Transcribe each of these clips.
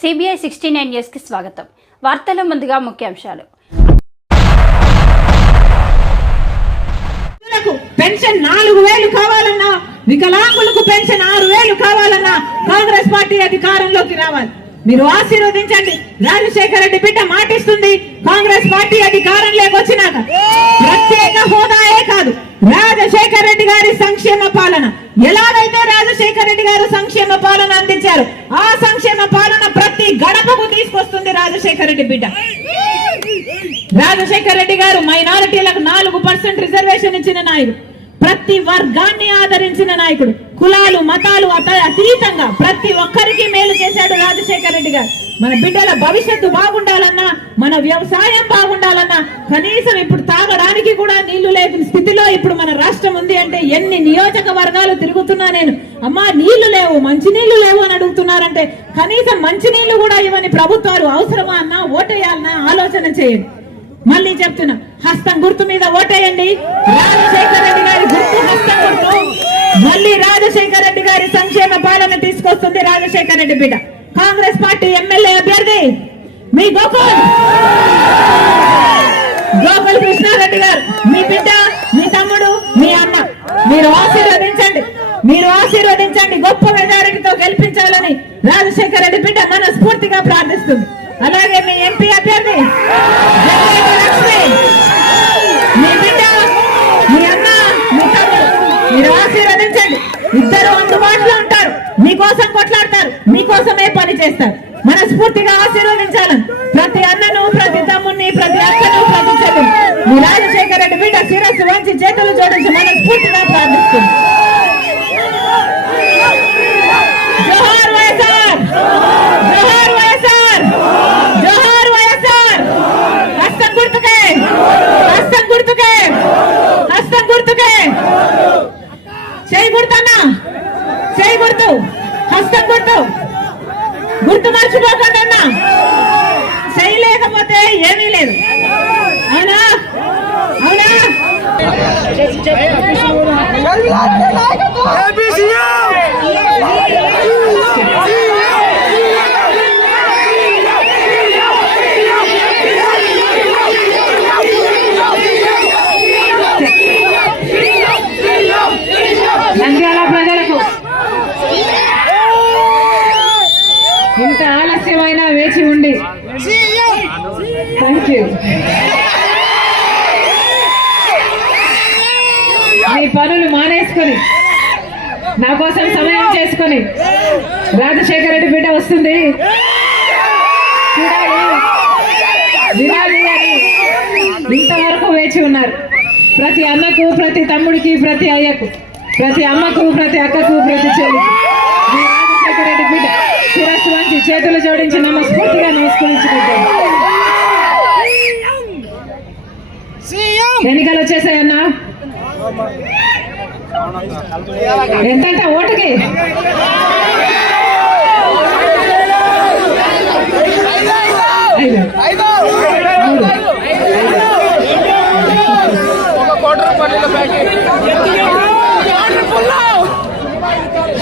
CBI sixty nine న్యూస్కి స్వాగతం. వార్తల ముందుగా ముఖ్యాంశాలు. పెన్షన్ నాలుగు వేలు కావాలన్నా వికలాంగులకు పెన్షన్ ఆరు వేలు కావాలన్నా కాంగ్రెస్ పార్టీ అధికారంలోకి రావాలి. మీరు ఆశీర్వదించండి. రాజశేఖర రెడ్డి బిడ్డ మాటిస్తుంది కాంగ్రెస్ పార్టీ అధికారంలోకి వచ్చినాక. ప్రత్యేక హోదాయే కాదు రాజశేఖర రెడ్డి గారి సంక్షేమ పాలన. ఎలాగైతే రాజశేఖర రెడ్డి గారు సంక్షేమ పాలన అందించారు ఆ సంక్షేమ పాలన ప్రతి తీసుకొస్తుంది రాజశేఖర రెడ్డి బిడ్డ. రాజశేఖర రెడ్డి గారు మైనారిటీలకు నాలుగు పర్సెంట్ రిజర్వేషన్ ఇచ్చిన నాయకుడు ప్రతి వర్గాన్ని ఆదరించిన నాయకుడు. కులాలు మతాలు అతీతంగా ప్రతి ఒక్కరికి మేలు చేశాడు రాజశేఖర రెడ్డి గారు. మన బిడ్డల భవిష్యత్తు బాగుండాలన్నా మన వ్యవసాయం బాగుండాలన్నా కనీసం ఇప్పుడు తాగడానికి కూడా నీళ్ళు లేని స్థితిలో ఇప్పుడు మన రాష్ట్రం ఉంది అంటే ఎన్ని నియోజకవర్గాలు తిరుగుతున్నా నేను అమ్మా నీళ్ళు లేవు మంచినీళ్ళు లేవు అని అడుగుతున్నారంటే కనీసం మంచి నీళ్ళు కూడా ఇవ్వని ప్రభుత్వాలు అవసరమా అన్నా ఓటేయాలన్నా ఆలోచన చేయండి. మళ్ళీ చెప్తున్నా హస్తం గుర్తు మీద ఓటేయండి. రాజశేఖర రెడ్డి గారి గుర్తు హస్తం గుర్తు. మళ్ళీ రాజశేఖర రెడ్డి గారి సంక్షేమ పాలన తీసుకొస్తుంది రాజశేఖర రెడ్డి బిడ్డ. కాంగ్రెస్ పార్టీ ఎమ్మెల్యే అభ్యర్థి మీ గోకుల్. గోకుల్ కృష్ణారెడ్డి గారు మీ బిడ్డ మీ తమ్ముడు మీ అన్న మీరు ఆశీర్వదించండి. మీరు ఆశీర్వదించండి. గొప్ప మెజారిటీతో గెలిపించాలని రాజశేఖర రెడ్డి బిడ్డ మనస్ఫూర్తిగా ప్రార్థిస్తుంది. అలాగే మీ ఎంపీ అభ్యర్థి మీ బిడ్డ మీ అన్న మీ తమ్ముడు. మీరు ఆశీర్వదించండి. ఇద్దరు అందుబాటు మీకోసం కొట్లాడతారు మీకోసమే పని చేస్తారు. మనస్ఫూర్తిగా ఆశీర్వదించాలని ప్రతి అన్నను ప్రతి తమ్ముని ప్రతి అక్కను ప్రతి చెల్లు మీ రాజశేఖర రెడ్డి బిడ్డ శిరస్సు వంచి చేతులు జోడించి మనస్ఫూర్తిగా ప్రార్థిస్తుంది. జోహార్ వైఎస్ఆర్ జోహార్ వైఎస్ఆర్ జోహార్ వైఎస్ఆర్ హస్తం గుర్తుకే హస్తం గుర్తుకే హస్తం గుర్తుకే చేయి గుర్తన్నా చేయి గుర్తు హస్తం గుర్తు గుర్తు మర్చిపోకండి అన్న చేయలేకపోతే ఏమీ లేదు అవునా అవునా థ్యాంక్ యూ మీ పనులు మానేసుకొని నా కోసం సమయం చేసుకొని రాజశేఖర రెడ్డి బిడ్డ వస్తుంది. చూడాలి. వినాలి అని ఇంతవరకు వేచి ఉన్నారు. ప్రతి అన్నకు ప్రతి తమ్ముడికి ప్రతి అయ్యకు ప్రతి అమ్మకు ప్రతి అక్కకు ప్రతి చెల్లికి. రాజశేఖర రెడ్డి బిడ్డ శిరస్సు వంచి చేతులు జోడించి నమస్ఫూర్తిగా నమస్కరించుకుంటాను ఎన్నికలు వచ్చేసాయన్నా ఎంతంటే ఓటుకి?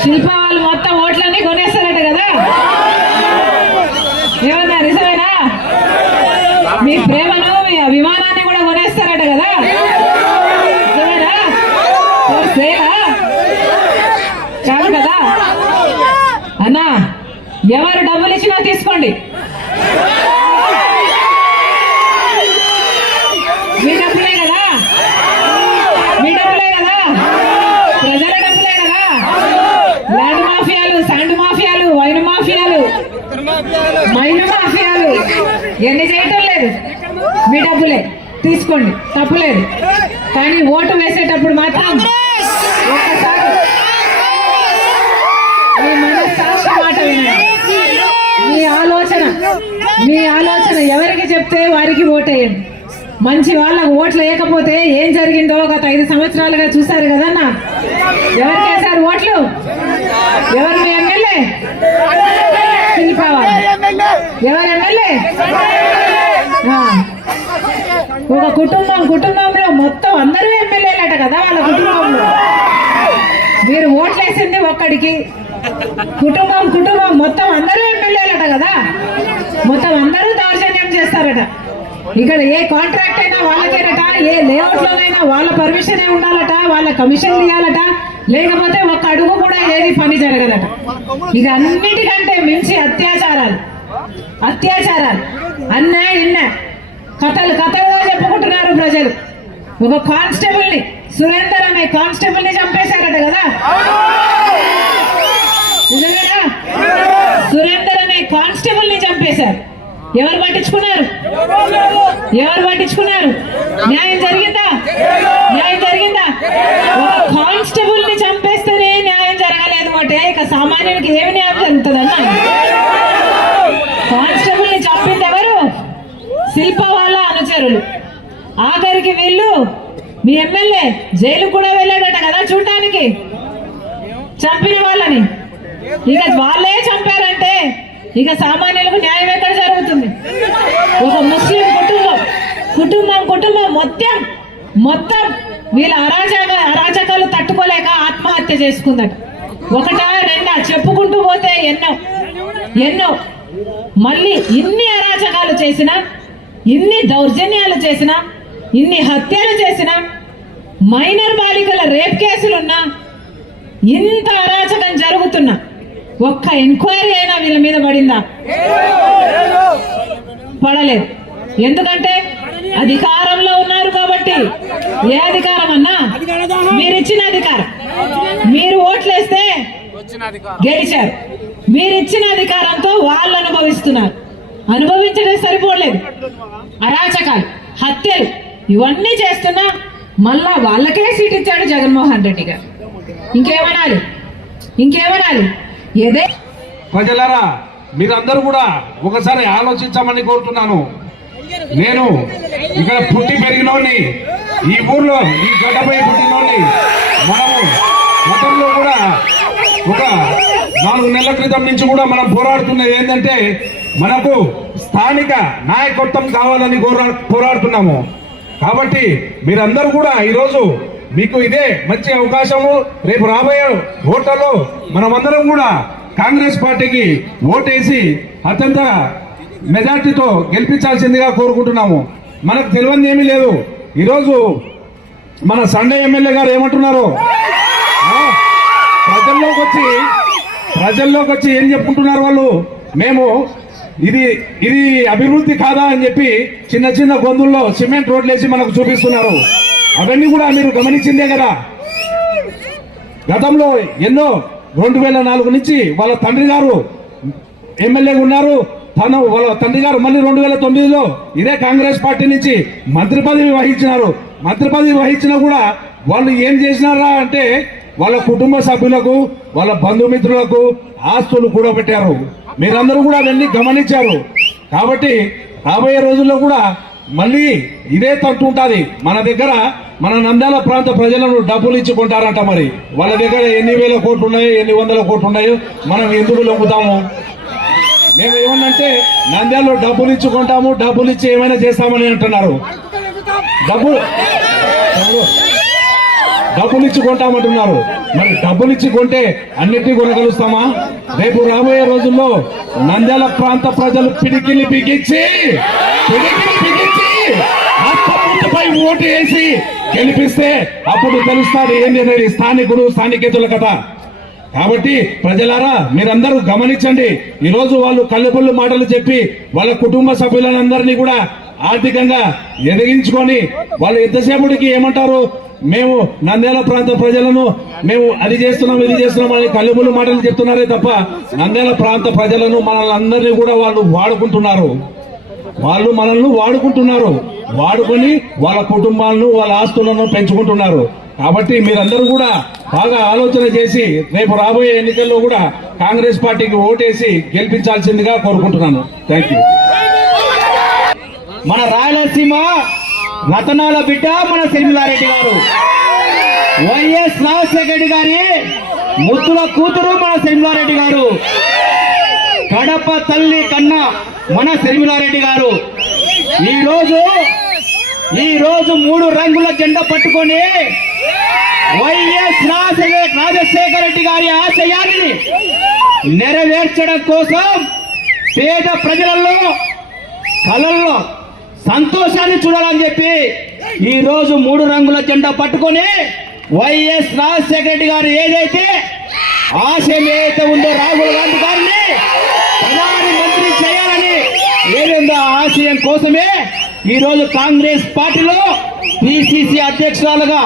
శిల్ప వాళ్ళు మొత్తం ఓట్లన్నీ కొనేస్తారట కదా? ఏమన్నా నిజమేనా? మీ ప్రేమను మీ అభిమానం కూడా కొనేస్తారట కదా నిజమేనా ఎవరు సేనా? కాదు కదా అన్నా ఎవరు డబ్బులు ఇచ్చినా తీసుకోండి. మీ డబ్బులే కదా? మీ డబ్బులే కదా? ప్రజల డబ్బులే కదా? ల్యాండ్ మాఫియాలు శాండ్ మాఫియాలు వైన్ మాఫియాలు మైన్ మాఫియాలు. ఎన్ని చేయటం లేదు. మీ డబ్బులే. తీసుకోండి. తప్పులేదు కానీ ఓటు వేసేటప్పుడు మాత్రం ఒక్కసారి మీ ఆలోచన ఎవరికి చెప్తే వారికి ఓటేయండి. మంచి వాళ్ళకు ఓట్లు వేయకపోతే ఏం జరిగిందో గత ఐదు సంవత్సరాలుగా చూశారు కదన్న ఎవరికి వేశారు ఓట్లు? ఎవరు మీ ఎమ్మెల్యే? ఎవరు ఎమ్మెల్యే? ఒక కుటుంబం కుటుంబంలో మొత్తం అందరూ ఎమ్మెల్యేలట కదా వాళ్ళ కుటుంబంలో. మీరు ఓట్లేసింది ఒక్కడికి. కుటుంబం కుటుంబం మొత్తం అందరూ ఎమ్మెల్యేలట కదా? ఇక్కడ ఏ కాంట్రాక్ట్ అయినా వాళ్ళకేనట ఏ లేఅవుట్ లోనైనా వాళ్ళ పర్మిషన్ ఉండాలట వాళ్ళ కమిషన్ ఇవ్వాలట లేకపోతే ఒక్క అడుగు కూడా ఏది పని జరగదట. ఇది అన్నిటికంటే మించి అత్యాచారాలు. అత్యాచారాలు. అన్నా ఇన్నా కథలు కథలుగా చెప్పుకుంటున్నారు ప్రజలు. ఒక కానిస్టేబుల్ని సురేందర్ అనే కానిస్టేబుల్ని చంపేశారట కదా? సురేందర్ అనే కానిస్టేబుల్ని చంపేశారు. ఎవరు పట్టించుకున్నారు? ఎవరు పట్టించుకున్నారు? న్యాయం జరిగిందా? న్యాయం జరిగిందా? ఒక కానిస్టేబుల్ని చంపేస్తేనే న్యాయం జరగలేదు అంటే ఇక సామాన్యునికి ఏమి న్యాయం జరుగుతుందన్న? కానిస్టేబుల్ని చంపింది ఎవరు శిల్ప వాళ్ళ అనుచరులు. ఆఖరికి వీళ్ళు మీ ఎమ్మెల్యే జైలు కూడా వెళ్ళాడట కదా చూడటానికి చంపిన వాళ్ళని. ఇక వాళ్ళ ఇక సామాన్యులకు న్యాయం ఎక్కడ జరుగుతుంది? ఒక ముస్లిం కుటుంబం కుటుంబం కుటుంబం మొత్తం మొత్తం వీళ్ళ అరాచక అరాచకాలు తట్టుకోలేక ఆత్మహత్య చేసుకుందట. ఒకటా రెండా చెప్పుకుంటూ పోతే ఎన్నో ఎన్నో. మళ్ళీ ఇన్ని అరాచకాలు చేసినా ఇన్ని దౌర్జన్యాలు చేసినా ఇన్ని హత్యలు చేసినా మైనర్ బాలికల రేప్ కేసులున్నా ఇంత అరాచకం జరుగుతున్నా. ఒక్క ఎంక్వైరీ అయినా వీళ్ళ మీద పడిందా? పడలేదు. ఎందుకంటే అధికారంలో ఉన్నారు కాబట్టి ఏ అధికారం అన్నా? మీరు ఇచ్చిన అధికారం. మీరు ఓట్లేస్తే గెలిచారు. మీరు ఇచ్చిన అధికారంతో వాళ్ళు అనుభవిస్తున్నారు. అనుభవించడం సరిపోలేదు. అరాచకాలు హత్యలు ఇవన్నీ చేస్తున్నా మళ్ళా వాళ్ళకే సీట్ ఇచ్చాడు జగన్మోహన్ రెడ్డి గారు. ఇంకేమనాలి? ఇంకేమనాలి? ఏదే? ప్రజలారా మీరందరూ కూడా ఒకసారి ఆలోచించమని కోరుతున్నాను. నేను ఇక్కడ పుట్టి పెరిగినోని ఈ ఊర్లో ఈ గడ్డపై పుట్టినోని మనము గతంలో కూడా ఒక నాలుగు నెలల క్రితం నుంచి కూడా మనం పోరాడుతున్నది ఏంటంటే మనకు స్థానిక నాయకత్వం కావాలని కోరా- పోరాడుతున్నాము. కాబట్టి మీరందరూ కూడా ఈరోజు మీకు ఇదే మంచి అవకాశము. రేపు రాబోయే ఓట్లలో మనమందరం కూడా కాంగ్రెస్ పార్టీకి ఓటేసి అత్యంత మెజార్టీతో గెలిపించాల్సిందిగా కోరుకుంటున్నాము. మనకు తెలియని ఏమీ లేదు. ఈరోజు మన సండే ఎమ్మెల్యే గారు ఏమంటున్నారు? ప్రజల్లోకి వచ్చి ప్రజల్లోకి వచ్చి ఏం చెప్పుకుంటున్నారు వాళ్ళు? మేము ఇది ఇది అభివృద్ధి కాదా అని చెప్పి చిన్న చిన్న గొంతుల్లో సిమెంట్ రోడ్లు వేసి మనకు చూపిస్తున్నారు. అవన్నీ కూడా మీరు గమనించిందే కదా. గతంలో ఎన్నో రెండు వేల నాలుగు నుంచి వాళ్ళ తండ్రి గారు ఎమ్మెల్యేగా ఉన్నారు. తను వాళ్ళ తండ్రి గారు మళ్ళీ రెండు వేల తొమ్మిదిలో ఇదే కాంగ్రెస్ పార్టీ నుంచి మంత్రి పదవి వహించినారు. మంత్రి పదవి వహించినా కూడా వాళ్ళు ఏం చేసినారా అంటే వాళ్ళ కుటుంబ సభ్యులకు వాళ్ళ బంధుమిత్రులకు ఆస్తులు కూడా పెట్టారు. మీరందరూ కూడా అవన్నీ గమనించారు. కాబట్టి రాబోయే రోజుల్లో కూడా మళ్ళీ ఇదే తంటు ఉంటుంది. మన దగ్గర మన నంద్యాల ప్రాంత ప్రజలను డబ్బులు ఇచ్చి కొంటారంట మరి. వాళ్ళ దగ్గర ఎన్ని వేల కోట్లు ఉన్నాయో ఎన్ని వందల కోట్లు ఉన్నాయో మనం ఎందుకు లొంగుతాము? మేము ఏమన్నంటే నంద్యాలలో డబ్బులు ఇచ్చి కొంటాము డబ్బులు ఇచ్చి ఏమైనా చేస్తామని అంటున్నారు. డబ్బులు డబ్బులు ఇచ్చి కొంటామంటున్నారు. మరి డబ్బులు ఇచ్చి కొంటే అన్నిటినీ కొనగలుస్తామా? రేపు రాబోయే రోజుల్లో నంద్యాల ప్రాంత ప్రజలు పిడికిలి బిగించి పిడికిలి బిగించి ఓటు వేసి గెలిపిస్తే అప్పుడు తెలుస్తారు ఏం అనేది స్థానికుడు స్థానికేతుల కథ. కాబట్టి ప్రజలారా మీరందరూ గమనించండి. ఈ రోజు వాళ్ళు కళ్ళుపళ్ళు మాటలు చెప్పి వాళ్ళ కుటుంబ సభ్యులందరినీ కూడా ఆర్థికంగా ఎదిగించుకొని వాళ్ళు ఎంతసేపటికి ఏమంటారు? మేము నంద్యాల ప్రాంత ప్రజలను మేము అది చేస్తున్నాం ఇది చేస్తున్నాం అని కళ్ళుపుల్లు మాటలు చెప్తున్నారే తప్ప నంద్యాల ప్రాంత ప్రజలను మనల్ని అందరినీ కూడా వాళ్ళు వాడుకుంటున్నారు. వాళ్ళు మనల్ని వాడుకుంటున్నారు. వాడుకొని వాళ్ళ కుటుంబాలను వాళ్ళ ఆస్తులను పెంచుకుంటున్నారు. కాబట్టి మీరందరూ కూడా బాగా ఆలోచన చేసి రేపు రాబోయే ఎన్నికల్లో కూడా కాంగ్రెస్ పార్టీకి ఓటేసి గెలిపించాల్సిందిగా కోరుకుంటున్నాను. థ్యాంక్ యూ మన రాయలసీమ రతనాల బిడ్డ మన శర్మిలారెడ్డి గారు. వైఎస్ రాజశేఖరెడ్డి గారి ముద్దుల కూతురు మన శర్మిలారెడ్డి గారు. కడప తల్లి కన్నా మన సిరిమిలారెడ్డి గారు ఈరోజు ఈరోజు మూడు రంగుల జెండా పట్టుకొని వైఎస్ రాజశేఖర రెడ్డి గారి ఆశయాన్ని నెరవేర్చడం కోసం పేద ప్రజలలో కళల్లో సంతోషాన్ని చూడాలని చెప్పి ఈరోజు మూడు రంగుల జెండా పట్టుకొని వైఎస్ రాజశేఖర రెడ్డి గారు ఏదైతే ఆశయం ఏదైతే ఉందో రాహుల్ గాంధీ గారిని ఏదైందో ఆశయం కోసమే ఈరోజు కాంగ్రెస్ పార్టీలో పిసిసి అధ్యక్షురాలుగా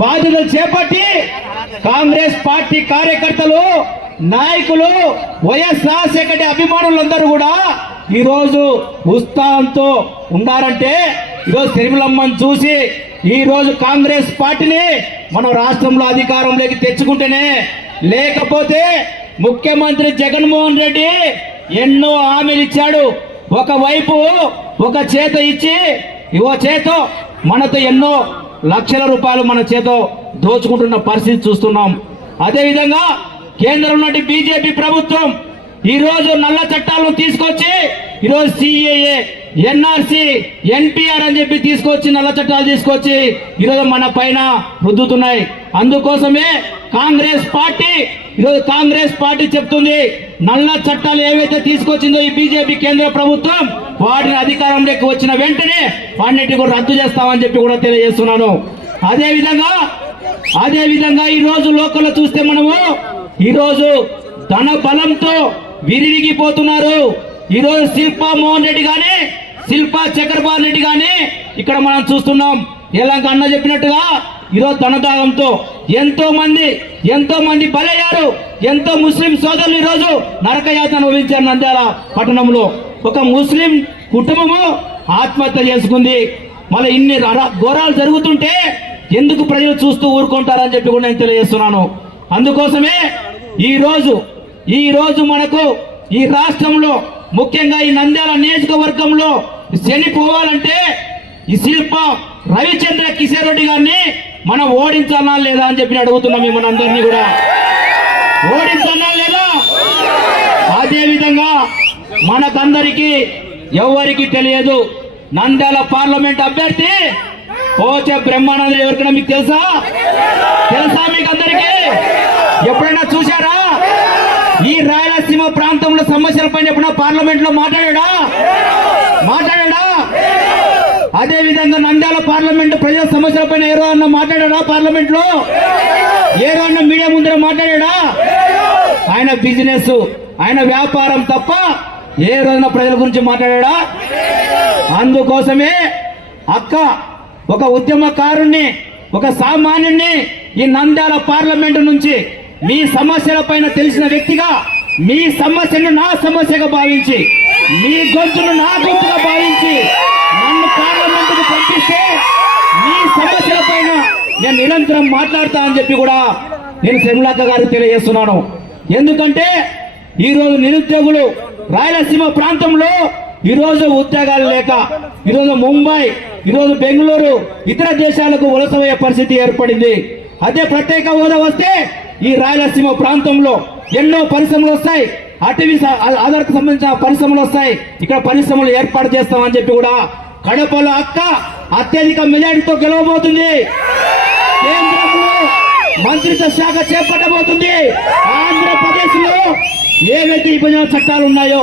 బాధ్యతలు చేపట్టి కాంగ్రెస్ పార్టీ కార్యకర్తలు నాయకులు వైఎస్ రాజశేఖర అభిమానులందరూ కూడా ఈరోజు ఉత్సాహంతో ఉన్నారంటే ఈరోజు తిరుమలమ్మను చూసి ఈ రోజు కాంగ్రెస్ పార్టీని మనం రాష్ట్రంలో అధికారంలోకి తెచ్చుకుంటేనే లేకపోతే ముఖ్యమంత్రి జగన్మోహన్ రెడ్డి ఎన్నో హామీలు ఇచ్చాడు. ఒకవైపు ఒక చేత ఇచ్చి ఇవో చేత మనతో ఎన్నో లక్షల రూపాయలు మన చేతో దోచుకుంటున్న పరిస్థితి చూస్తున్నాం. అదేవిధంగా కేంద్రం నుండి బీజేపీ ప్రభుత్వం ఈరోజు నల్ల చట్టాలను తీసుకొచ్చి ఈరోజు సిఏఏ ఎన్ఆర్సి ఎన్పిఆర్ అని చెప్పి తీసుకొచ్చి నల్ల చట్టాలు తీసుకొచ్చి ఈరోజు మన పైన రుద్దుతున్నాయి. అందుకోసమే కాంగ్రెస్ పార్టీ ఈరోజు కాంగ్రెస్ పార్టీ చెప్తుంది నల్ల చట్టాలు ఏవైతే తీసుకొచ్చిందో ఈ బీజేపీ కేంద్ర ప్రభుత్వం వాటిని అధికారంలోకి వచ్చిన వెంటనే వాటిని కూడా రద్దు చేస్తామని చెప్పి కూడా తెలియజేస్తున్నాను. అదే విధంగా అదే విధంగా ఈ రోజు లోకల్లో చూస్తే మనము ఈరోజు ధన బలంతో విరిగిపోతున్నారు. ఈరోజు శిల్పా మోహన్ రెడ్డి గాని శిల్పా చక్రపాల్ రెడ్డి గాని ఇక్కడ మనం చూస్తున్నాం. ఎలాగ అన్న చెప్పినట్టుగా ఈరోజు తనదాగంతో ఎంతో మంది ఎంతో మంది బలయ్యారు. ఎంతో ముస్లిం సోదరులు ఈరోజు నరకయాతన అనుభవించారు నంద్యాల పట్టణంలో. ఒక ముస్లిం కుటుంబము ఆత్మహత్య చేసుకుంది. మళ్ళీ ఇన్ని ఘోరాలు జరుగుతుంటే ఎందుకు ప్రజలు చూస్తూ ఊరుకుంటారని చెప్పి కూడా నేను తెలియజేస్తున్నాను. అందుకోసమే ఈరోజు ఈరోజు మనకు ఈ రాష్ట్రంలో ముఖ్యంగా ఈ నంద్యాల నియోజకవర్గంలో చనిపోవాలంటే ఈ శిల్ప రవిచంద్ర కిషన్ రెడ్డి గారిని మనం ఓడించాలా లేదా అని చెప్పి అడుగుతున్నాం మిమ్మల్ని అందరినీ కూడా. ఓడించాలా లేదా? అదేవిధంగా మనకందరికీ ఎవరికి తెలియదు. నంద్యాల పార్లమెంట్ అభ్యర్థి పోచే బ్రహ్మానంద ఎవరికైనా మీకు తెలుసా? తెలుసా మీకు అందరికి? ఎప్పుడైనా చూశారా? ఈ రాయలసీమ ప్రాంతంలో సమస్యల పైన ఎప్పుడైనా పార్లమెంట్లో మాట్లాడా మాట్లాడా అదే విధంగా నంద్యాల పార్లమెంట్ ప్రజల సమస్యల పైన ఏరో అన్న మాట్లాడా పార్లమెంట్లో ఏరో అన్న మీడియా ముందర మాట్లాడా ఆయన బిజినెస్ ఆయన వ్యాపారం తప్ప ఏ రోజున ప్రజల గురించి మాట్లాడా అందుకోసమే అక్క ఒక ఉద్యమకారుణ్ణి ఒక సామాన్యుణ్ణి ఈ నంద్యాల పార్లమెంటు నుంచి మీ సమస్యల పైన తెలిసిన వ్యక్తిగా మీ సమస్యను నా సమస్యగా భావించి మీ గొంతును నా గొంతుగా భావించి నన్ను పంపిస్తే మీ సమస్యల పైన నేను నిరంతరం మాట్లాడతా అని చెప్పి కూడా నేను శర్మిలాక్క గారికి తెలియజేస్తున్నాను. ఎందుకంటే ఈరోజు నిరుద్యోగులు రాయలసీమ ప్రాంతంలో ఈ రోజు ఉద్యోగాలు లేక ఈరోజు ముంబై ఈరోజు బెంగళూరు ఇతర దేశాలకు వలసపోయే పరిస్థితి ఏర్పడింది. అదే ప్రత్యేక హోదా వస్తే ఈ రాయలసీమ ప్రాంతంలో ఎన్నో పరిశ్రమలు వస్తాయి. అటవీ ఆధార్కు సంబంధించిన పరిశ్రమలు వస్తాయి. ఇక్కడ పరిశ్రమలు ఏర్పాటు చేస్తామని చెప్పి కూడా కడపలో అక్క అత్యధిక మెజారిటీతో గెలవబోతుంది. కేంద్రంలో మంత్రిత్వ శాఖ చేపట్టబోతుంది. ఆంధ్రప్రదేశ్లో ఏవైతే విభజన చట్టాలు ఉన్నాయో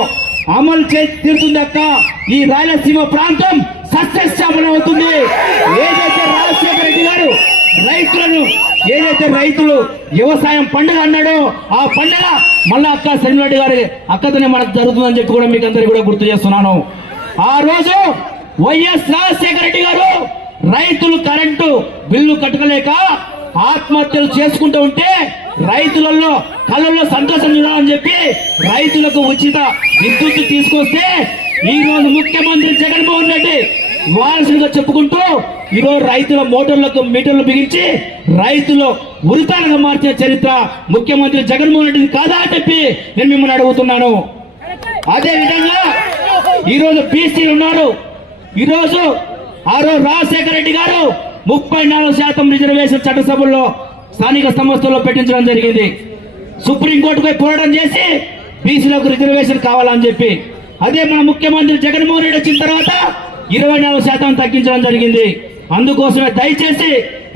అమలు చే తీరుతుంది అక్క ఈ రాయలసీమ ప్రాంతం సస్యశ్యామలం అవుతుంది. ఏదైతే రాజశేఖర రెడ్డి గారు రైతులను ఏదైతే రైతులు వ్యవసాయం పండుగ అన్నాడో ఆ పండుగ మళ్ళా అక్క శనిరెడ్డి గారి అక్కతోనే మనకు జరుగుతుందని చెప్పి కూడా మీకు అందరికీ కూడా గుర్తు చేస్తున్నాను. ఆ రోజు వైఎస్ రాజశేఖర రెడ్డి గారు రైతులు కరెంటు బిల్లు కట్టలేక ఆత్మహత్యలు చేసుకుంటూ ఉంటే రైతులలో కళ్ళల్లో సంతోషం చూడాలని చెప్పి రైతులకు ఉచిత విద్యుత్ తీసుకొస్తే ఈ రోజు ముఖ్యమంత్రి జగన్మోహన్ రెడ్డి వారసులుగా చెప్పుకుంటూ ఈరోజు రైతుల మోటార్లకు మీటర్లు బిగించి రైతులు ఉరితాలుగా మార్చిన చరిత్ర ముఖ్యమంత్రి జగన్మోహన్ రెడ్డిని కాదా అని చెప్పి నేను మిమ్మల్ని అడుగుతున్నాను. అదే విధంగా ఈరోజు బీసీలు ఉన్నారు. ఈరోజు ఆ రోజు రాజశేఖర రెడ్డి గారు ముప్పై నాలుగు శాతం రిజర్వేషన్ చట్టసభల్లో స్థానిక సంస్థల్లో పెట్టించడం జరిగింది. సుప్రీంకోర్టుపై పోరాటం చేసి బీసీలకు రిజర్వేషన్ కావాలని చెప్పి. అదే మన ముఖ్యమంత్రి జగన్మోహన్ రెడ్డి వచ్చిన తర్వాత ఇరవై నాలుగు శాతం తగ్గించడం జరిగింది. అందుకోసమే దయచేసి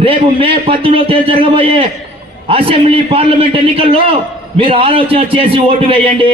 రేపు మే పద్దెనిమిదో తేదీ జరగబోయే అసెంబ్లీ పార్లమెంట్ ఎన్నికల్లో మీరు ఆలోచన చేసి ఓటు వేయండి.